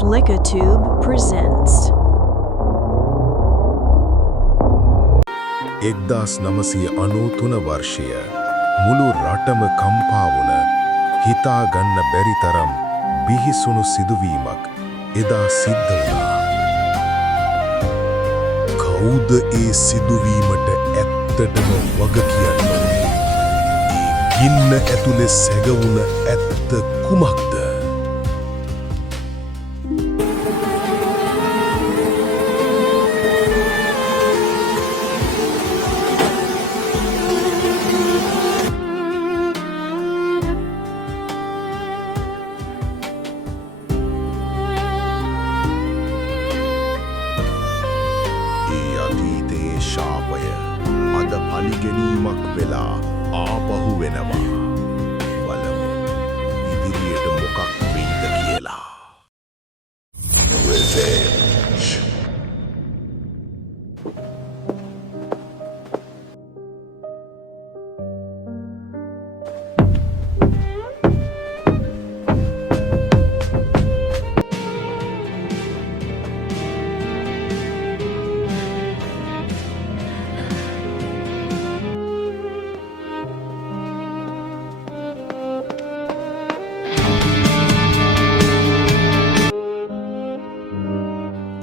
FlickerTube presents 1993 වර්ෂය මුළු රටම කම්පා වුණ හිතා ගන්න බැරි තරම් බිහිසුණු සිදුවීමක් එදා සිද්ධ වුණා. කවුද ඒ සිදුවීමට ඇත්තටම වග කියන්නේ? ඒ ගින්න ඇතුලේ සැගවුණ ඇත්ත කුමක්ද? ශාපය අද පලිගැනීමක් වෙලා ආපහු වෙනවා. බලමු ඉදිරියට මොකක් වෙයිද කියලා. Revenge.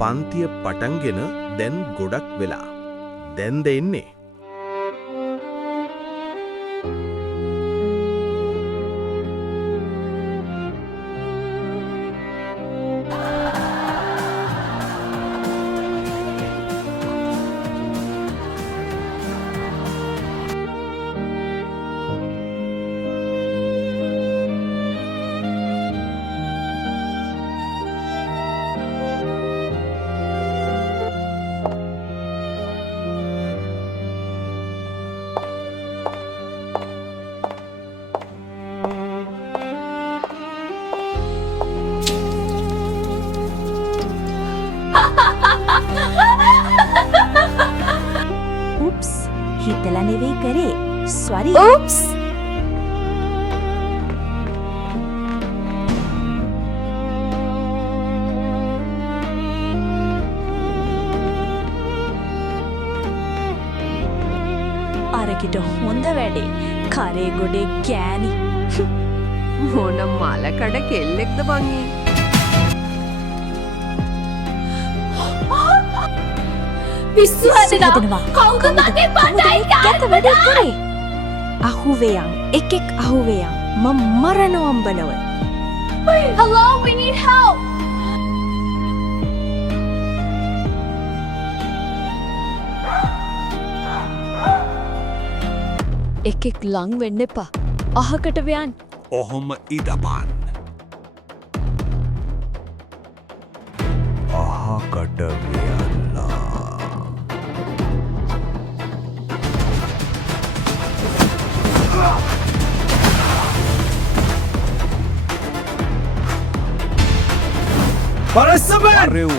පන්තිය පටන්ගෙන දැන් ගොඩක් වෙලා. දැන්ද එන්නේ? Oops, හිතලා නෙවෙයි කරේ. Sorry. Oops! අරකිට හොඳ වැඩේ. කරේ ගොඩේ ගෑණි. මොන මලකඩ කෙල්ලෙක්ද බං ඒ? පිස්සු හදනවා. කවුද මගේ පටයි ගන්න වැඩේ කරේ? අහුවෙයන් එකෙක් අහුවෙයන් මම මරණවම් බලව. Hello, we need help. එකෙක් ලං වෙන්න එපා. අහකට වයන්. ඔහොම ඉදපන්. අහකට වෙයල්ලා. පරස්සමෙන්! අරෙව්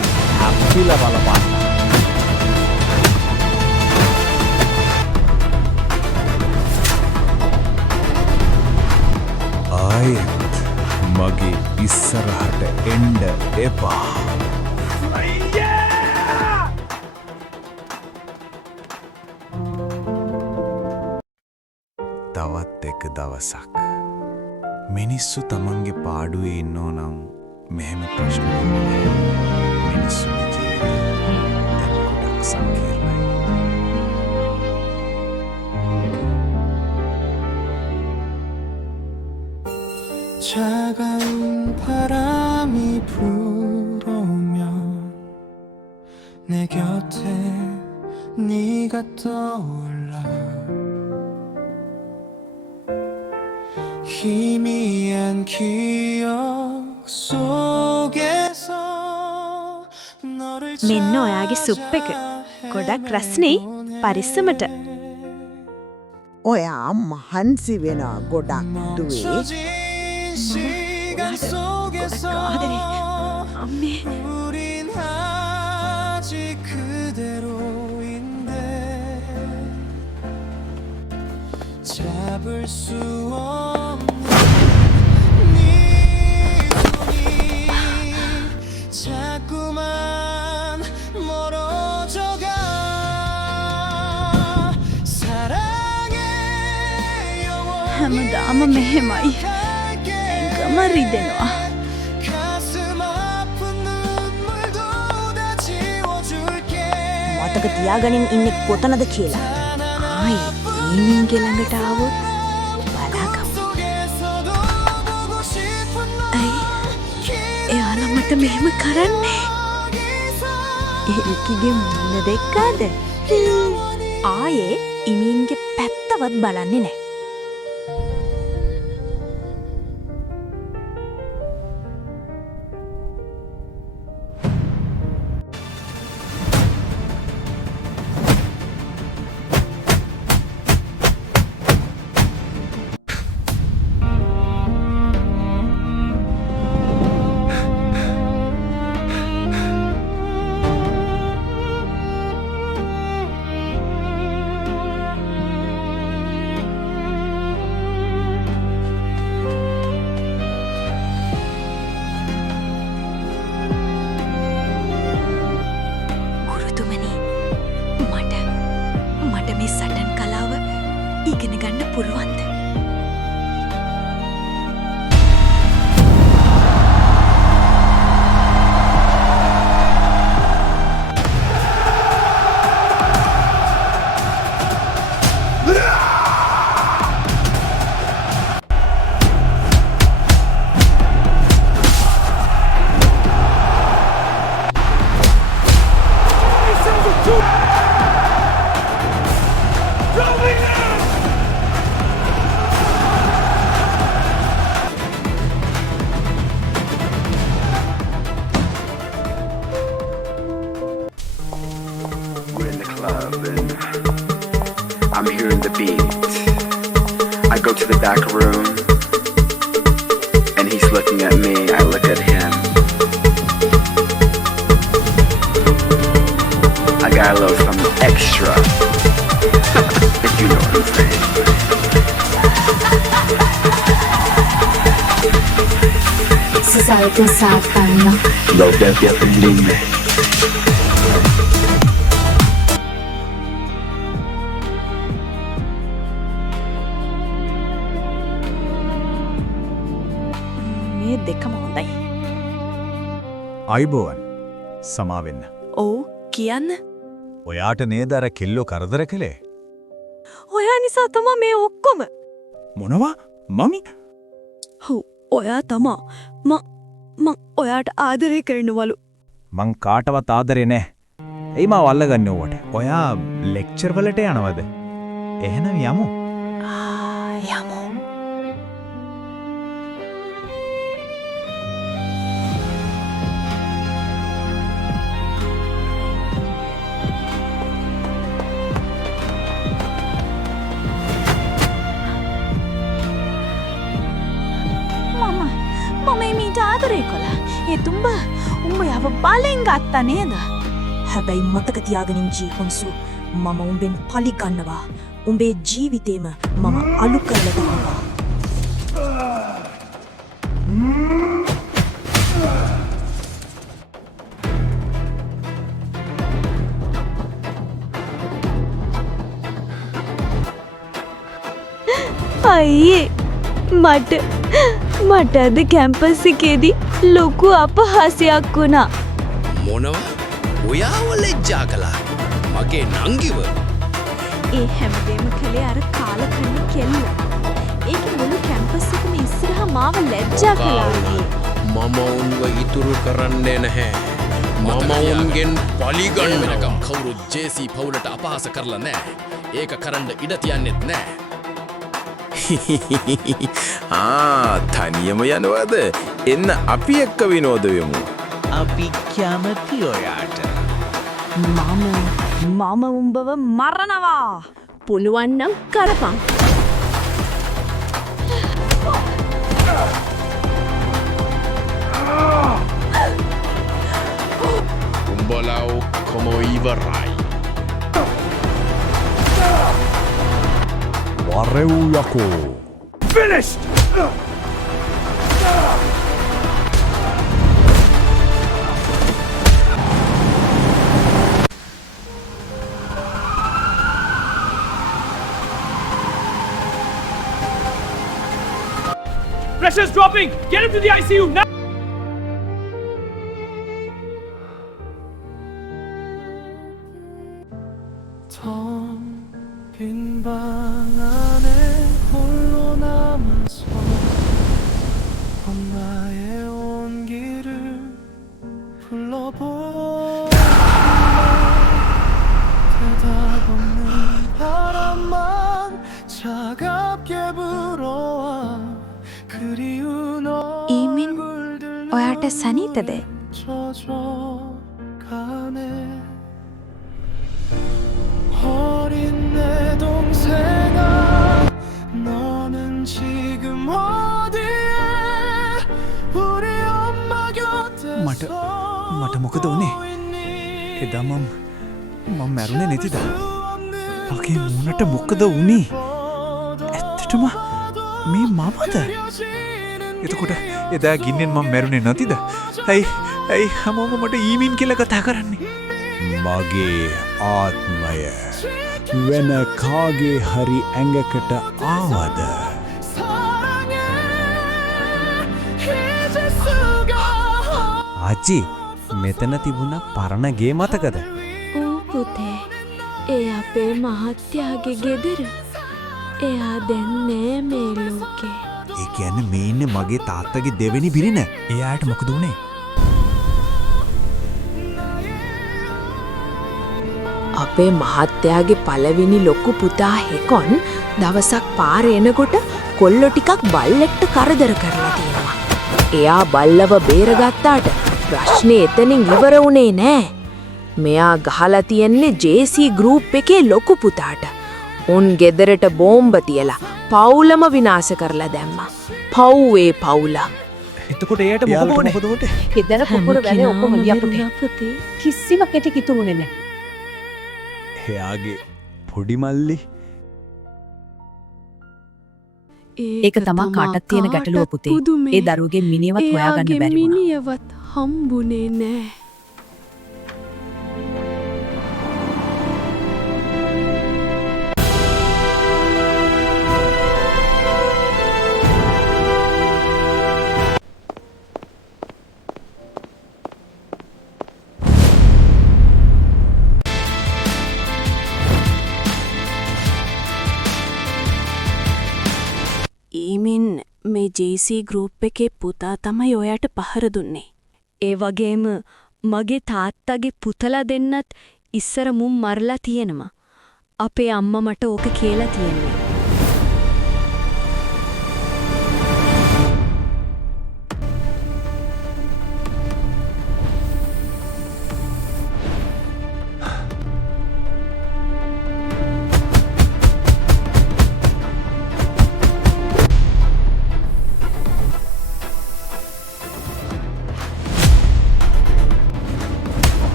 අපිල බලපන්. ආයෙත් මගේ ඉස්සරහට එන්න එපා. තවත් එක දවසක් මිනිස්සු තමන්ගේ පාඩුවේ ඉන්නෝ නම් මෙහෙම ප්‍රශ්න වෙන්නේ. මිනිස්සුගේ ජීවිතය දැන් ගොඩක් සංකීර්ණයි. 차가운 바람이 불어오면 내 곁에 네가 떠올라. 희미한 기억 속에서 너를 මෙන්න ඔයාගේ සුප් එක. ගොඩක් රස්නේ. පරිස්සමට. ඔයා මහන්සි වෙනවා ගොඩක් දුවේ. 멈춰진 시간 속에서 අම්මේ 우린 아직 그대로인데 잡을 수 없는 네 손이 මම මෙහෙමයි. ඇඟම රිදෙනවා. 가슴 아픈 눈물도 다 지워줄게 මතක තියාගනින් ඉන්නේ කොතනද කියලා. ආයේ ඊමින්ගේ ළඟට ආවොත් බලාගමු. 속에서도 보고 싶은 ඇයි එයාලා මට මෙහෙම කරන්නේ? ඒකිගේ මුණ දෙක්කාද? ආයේ ඉමින්ගේ පැත්තවත් බලන්නේ නැහැ. ගුරුතුමනි, මට මේ සටන් කලාව ඉගෙන ගන්න පුළුවන්ද? We're in the club and I'm hearing the beat. I go to the back room and he's looking at me. I look at him. I got a little something extra. If you know what I'm saying. Sesuatu saat panas. Lo udah pending deh. මේ දෙකම හොඳයි. අයිබෝවන් සමාවෙන්න. ඔව් කියන්න. ඔයාට නේද අර කෙල්ලෝ කරදර කළේ? ඔයා නිසා තමා මේ ඔක්කොම. මොනවා? මමි? හව් ඔයා තමා. මං ඔයාට ආදරය කරනවලු. මං කාටවත් ආදරේ නෑ. එයි මාව අල්ලගන්න ඕවට. ඔයා ලෙක්චර් වලට යනවද? එහෙනම් යමු. යමු. මම මීට ආදරය කළා. ඒත් උඹ යව බලෙන් ගත්තා නේද? හැබැයි මතක තියාගනින් ජීහොන්සු, මම උඹෙන් පලි ගන්නවා. උඹේ ජීවිතේම මම අලු කරලා දානවා. අයියේ මට අද කැම්පස් එකේදී ලොකු අපහාසයක් වුණා. මොනවා? ඔයාව ලැජ්ජා කළා. මගේ නංගිව. ඒ හැමදේම කළේ අර කාලකන්ණි කෙල්ල. ඒක මුළු කැම්පස් එකම ඉස්සරහා මාව ලැජ්ජා කළා. මම උන්ව ඉතුරු කරන්නේ නැහැ. මම උන්ගෙන් පලි ගන්නකම් කවුරුත් ජේසී පවුලට අපහාස කරලා නැහැ. ඒක කරන්න ඉඩ තියන්නෙත් නැහැ. තනියම යනවද? එන්න අපි එක්ක විනෝද වෙමු. අපි කැමති ඔයාට. මම උඹව මරනවා. පුළුවන් නම් කරපන්. උඹලා ඔක්කොම ඉවරයි. වරෙව් යකෝ. Finished! pressure's dropping. Get him to the ICU now. 빈 방 안에 홀로 남아서 엄마의 온기를 불러보지만 대답 없는 바람만 차갑게 불어와 그리운 이민, 얼굴들 ඔයාට සනීතද? 젖어가네 어린 내 동생아 너는 지금 어디에 우리 엄마 곁에서 මට මොකද වුනේ? එදා මම මැරුණේ නැතිද? මගේ මූණට මොකද වුනේ? ඇත්තටම මේ මමද? එතකොට එදා ගින්නෙන් මම මැරුණේ නැතිද? ඇයි හැමෝම මට ඊමින් කියලා කතා කරන්නේ? මගේ ආත්මය වෙන කාගේ හරි ඇඟකට ආවද? ආච්චි මෙතන තිබුණ පරණ ගේ මතකද? ඌ පුතේ ඒ අපේ මහත්තයාගේ ගෙදර. එයා දැන් නෑ මේ ලෝකේ. ඒ කියන්නේ මේ ඉන්නේ මගේ තාත්තගේ දෙවෙනි බිරිඳ. එයාට මොකද උනේ? අපේ මහත්තයාගේ පළවෙනි ලොකු පුතා හෙකොන් දවසක් පාරේ එනකොට කොල්ලෝ ටිකක් බල්ලෙක්ට කරදර කරලා තියෙනවා. එයා බල්ලව බේරගත්තාට ප්‍රශ්නේ එතනින් ඉවර වුණේ නෑ. මෙයා ගහලා තියන්නේ JC ගෲප් එකේ ලොකු පුතාට. උන් ගෙදරට බෝම්බ තියලා පවුලම විනාශ කරලා දැම්මා. පව්වේ පවුල. එතකොට එයාට මොකද වුනේ? එදන කුකුර වැලේ ඔක්කොම ලියපුටේ. පුතේ. කිසිම කෙටි ඉතුරුනේ නැහැ. එයාගේ පොඩි මල්ලි ඒක තමා කාටත් තියෙන ගැටලුව පුතේ. ඒ දරුවගේ මිනිහවත් හොයාගන්න බැරි වුණා. මිනිහවත් හම්බුනේ නෑ. ඊමින් මේ JC ගෲප් එකේ පුතා තමයි ඔයාට පහර දුන්නේ. ඒ වගේම මගේ තාත්තගේ පුතලා දෙන්නත් ඉස්සර මුම් මරලා තියෙනවා. අපේ අම්මා මට ඕක කියලා තියෙන්නේ.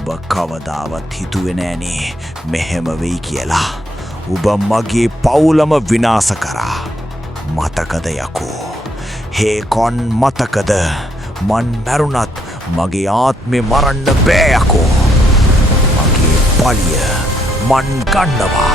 ඔබ කවදාවත් හිතුවේ නෑනේ මෙහෙම වෙයි කියලා. ඔබ මගේ පවුලම විනාශ කරා. මතකද යකෝ? හේකොන් මතකද? මන් මැරුණත් මගේ ආත්මේ මරන්න බෑ යකෝ. මගේ පලිය මන් ගන්නවා.